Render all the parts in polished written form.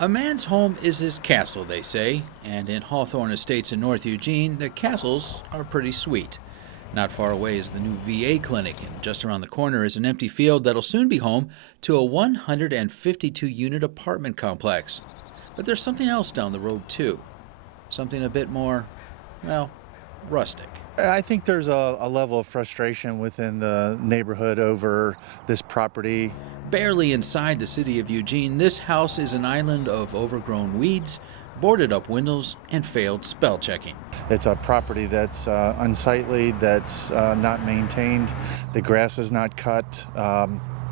A man's home is his castle, they say, and in Hawthorne Estates in North Eugene, the castles are pretty sweet. Not far away is the new VA clinic, and just around the corner is an empty field that'll soon be home to a 152-unit apartment complex. But there's something else down the road, too. Something a bit more, well, rustic. I think there's a level of frustration within the neighborhood over this property. Barely inside the city of Eugene, this house is an island of overgrown weeds, boarded up windows, and failed spell checking. It's a property that's unsightly, that's not maintained. The grass is not cut.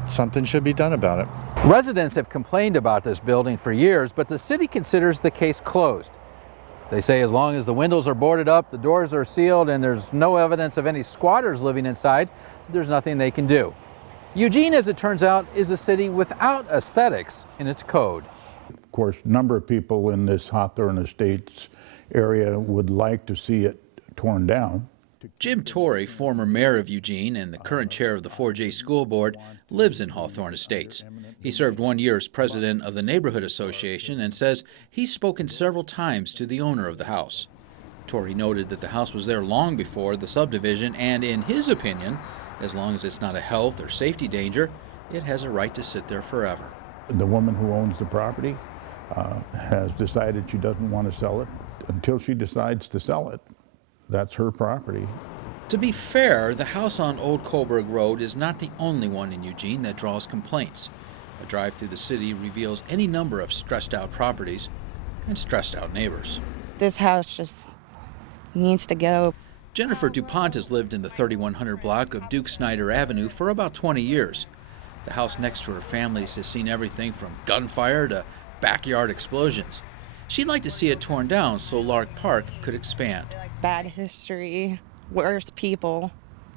Something should be done about it. Residents have complained about this building for years, but the city considers the case closed. They say as long as the windows are boarded up, the doors are sealed, and there's no evidence of any squatters living inside, there's nothing they can do. Eugene, as it turns out, is a city without aesthetics in its code. Of course, a number of people in this Hawthorne Estates area would like to see it torn down. Jim Torrey, former mayor of Eugene and the current chair of the 4J School Board, lives in Hawthorne Estates. He served 1 year as president of the Neighborhood Association and says he's spoken several times to the owner of the house. Torrey noted that the house was there long before the subdivision, and in his opinion, as long as it's not a health or safety danger, it has a right to sit there forever. The woman who owns the property has decided she doesn't want to sell it. Until she decides to sell it, that's her property. To be fair, the house on Old Coburg Road is not the only one in Eugene that draws complaints. A drive through the city reveals any number of stressed out properties and stressed out neighbors. This house just needs to go. Jennifer DuPont has lived in the 3100 block of Duke Snyder Avenue for about 20 years. The house next to her family's has seen everything from gunfire to backyard explosions. She'd like to see it torn down so Lark Park could expand. Bad history, worse people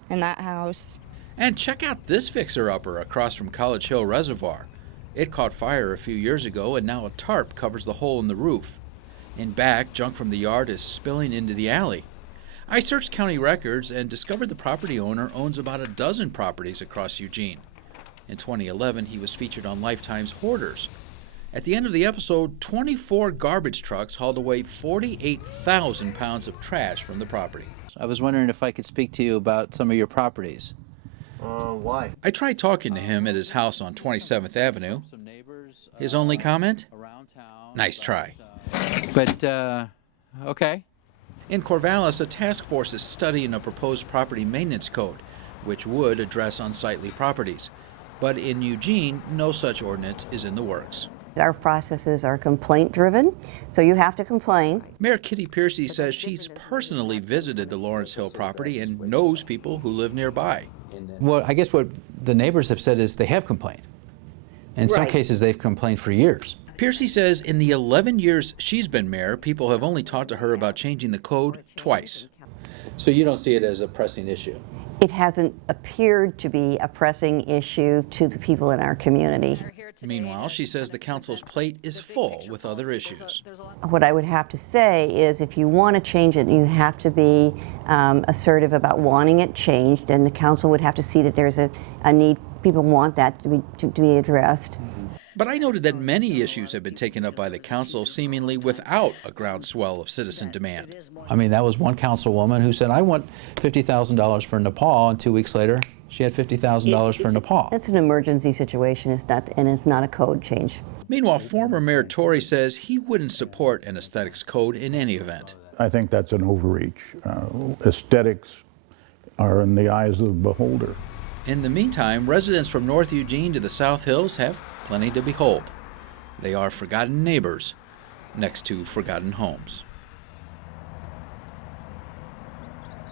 in that house. And check out this fixer-upper across from College Hill Reservoir. It caught fire a few years ago, and now a tarp covers the hole in the roof. In back, junk from the yard is spilling into the alley. I searched county records and discovered the property owner owns about a dozen properties across Eugene. In 2011, he was featured on Lifetime's Hoarders. At the end of the episode, 24 garbage trucks hauled away 48,000 pounds of trash from the property. I was wondering if I could speak to you about some of your properties. Why? I tried talking to him at his house on 27th Avenue. His only comment? Nice try. But, okay. In Corvallis, a task force is studying a proposed property maintenance code, which would address unsightly properties. But in Eugene, no such ordinance is in the works. Our processes are complaint-driven, so you have to complain. Mayor Kitty Piercy says she's personally visited the Lawrence Hill property and knows people who live nearby. Well, I guess what the neighbors have said is they have complained. In some cases, they've complained for years. Piercy says in the 11 years she's been mayor, people have only talked to her about changing the code twice. So you don't see it as a pressing issue? It hasn't appeared to be a pressing issue to the people in our community. Meanwhile, she says the council's plate is full with other issues. What I would have to say is if you want to change it, you have to be assertive about wanting it changed, and the council would have to see that there's a need. People want that to be addressed. But I noted that many issues have been taken up by the council seemingly without a groundswell of citizen demand. I mean, that was one councilwoman who said, I want $50,000 for Nepal, and 2 weeks later, she had $50,000 for Nepal. It's an emergency situation, and it's not a code change. Meanwhile, former Mayor Torrey says he wouldn't support an aesthetics code in any event. I think that's an overreach. Aesthetics are in the eyes of the beholder. In the meantime, residents from North Eugene to the South Hills have plenty to behold. They are forgotten neighbors next to forgotten homes.